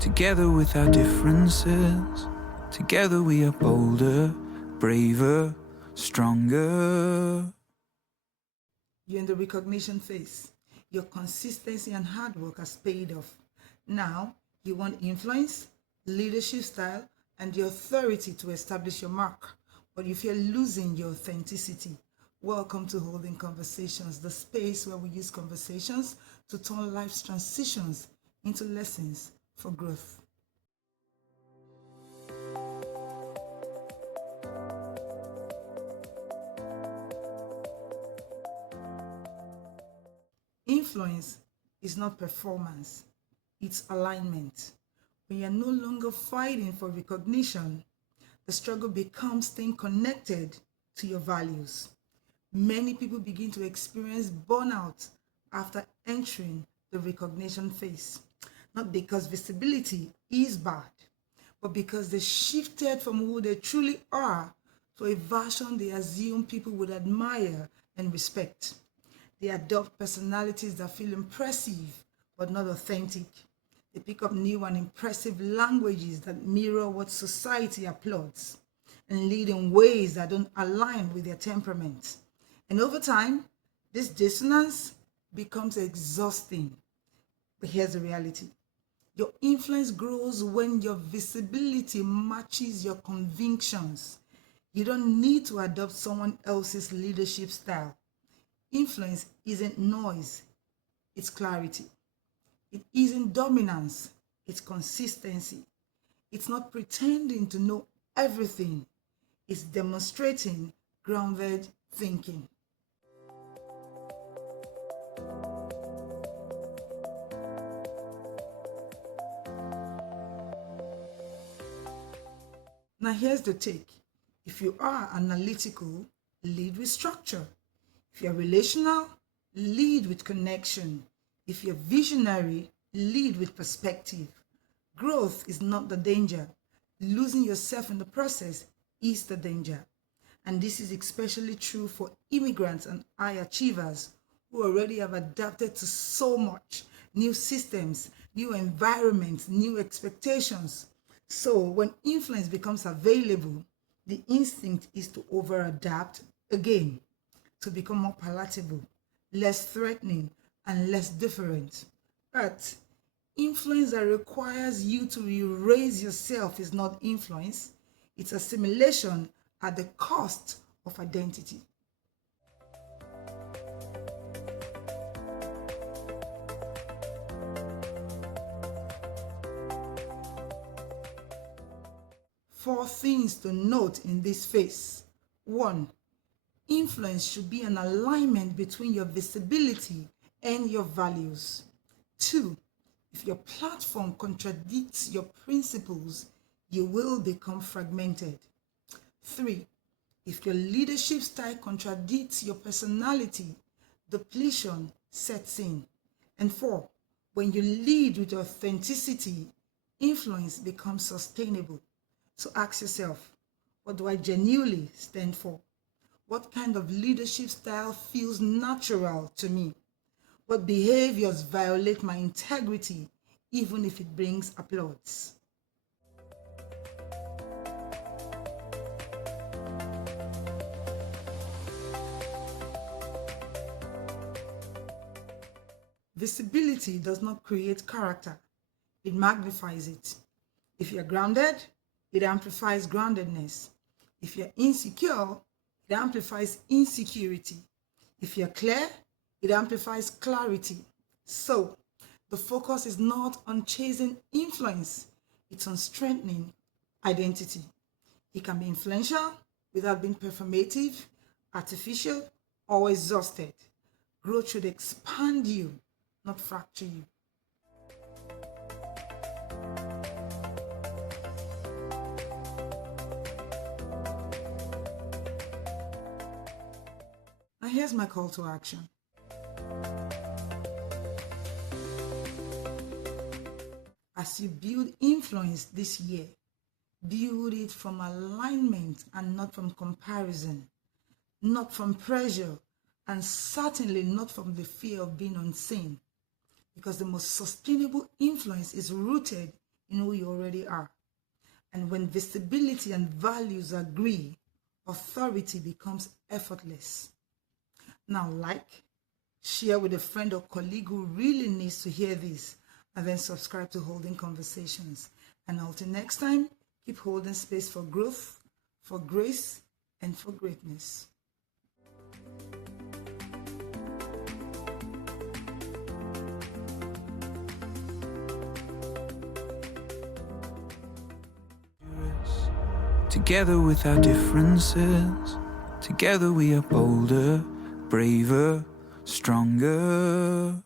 Together with our differences, together we are bolder, braver, stronger. You're in the recognition phase. Your consistency and hard work has paid off. Now, you want influence, leadership style, and the authority to establish your mark, but you fear losing your authenticity. Welcome to Holding Conversations, the space where we use conversations to turn life's transitions into lessons for growth. Influence is not performance, it's alignment. When you're no longer fighting for recognition, the struggle becomes staying connected to your values. Many people begin to experience burnout after entering the recognition phase, not because visibility is bad, but because they shifted from who they truly are to a version they assume people would admire and respect. They adopt personalities that feel impressive but not authentic. They pick up new and impressive languages that mirror what society applauds and lead in ways that don't align with their temperament. And over time, this dissonance becomes exhausting. But here's the reality. Your influence grows when your visibility matches your convictions. You don't need to adopt someone else's leadership style. Influence isn't noise, it's clarity. It isn't dominance, it's consistency. It's not pretending to know everything, it's demonstrating grounded thinking. Now, here's the take. If you are analytical, lead with structure. If you're relational, lead with connection. If you're visionary, lead with perspective. Growth is not the danger. Losing yourself in the process is the danger. And this is especially true for immigrants and high achievers who already have adapted to so much new systems, new environments, new expectations. So when influence becomes available, the instinct is to over-adapt again, to become more palatable, less threatening, and less different. But influence that requires you to erase yourself is not influence, it's assimilation at the cost of identity. Four things to note in this phase. 1. Influence should be an alignment between your visibility and your values. 2. If your platform contradicts your principles, you will become fragmented. 3. If your leadership style contradicts your personality, depletion sets in. And 4. When you lead with authenticity, influence becomes sustainable. So ask yourself, what do I genuinely stand for? What kind of leadership style feels natural to me? What behaviors violate my integrity, even if it brings applause? Visibility does not create character, it magnifies it. If you're grounded, it amplifies groundedness. If you're insecure, it amplifies insecurity. If you're clear, it amplifies clarity. So, the focus is not on chasing influence, it's on strengthening identity. It can be influential without being performative, artificial, or exhausted. Growth should expand you, not fracture you. Now here's my call to action. As you build influence this year, build it from alignment and not from comparison, not from pressure, and certainly not from the fear of being unseen. Because the most sustainable influence is rooted in who you already are. And when visibility and values agree, authority becomes effortless. Now, share with a friend or colleague who really needs to hear this, and then subscribe to Holding Conversations. And until next time, keep holding space for growth, for grace, and for greatness. Together with our differences, together we are bolder, braver, stronger.